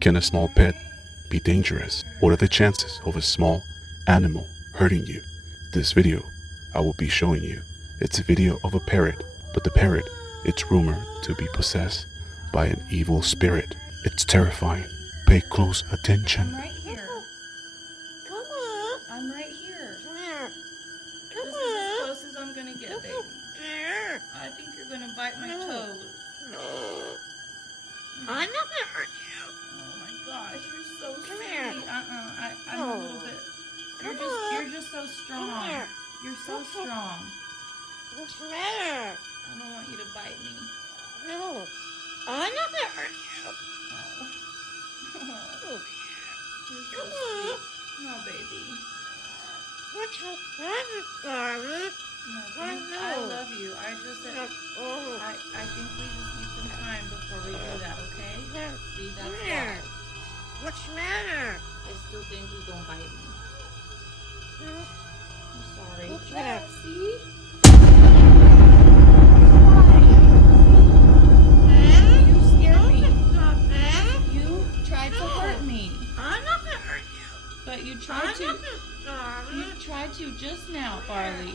Can a small pet be dangerous? What are the chances of a small animal hurting you? This video I will be showing you. It's a video of a parrot, but the parrot, it's rumored to be possessed by an evil spirit. It's terrifying. Pay close attention. I'm right here. Come on. I'm right here. Come here. This is as close as I'm gonna get, baby. Here. I think you're gonna bite my toes. No. I'm not gonna hurt you. Oh my gosh, you're so Come sweet. here. I'm a little bit. You're just so strong. here. You're so strong. What's the matter? I don't want you to bite me. No. I'm not gonna hurt you. Oh. You're so Come on. sweet. No, baby. What's the matter, darling? No, I baby. know. I love you. I just said. Oh. I think we just need some time before we do that, okay? Yeah. See, that's Come why. here. What's the matter? I still think he's gonna bite me. No. I'm sorry. What's that? See? You You scared me. Stop that. You tried to hurt me. I'm not gonna hurt you. But you I'm tried not to. gonna, darling. You tried to just now, Barley.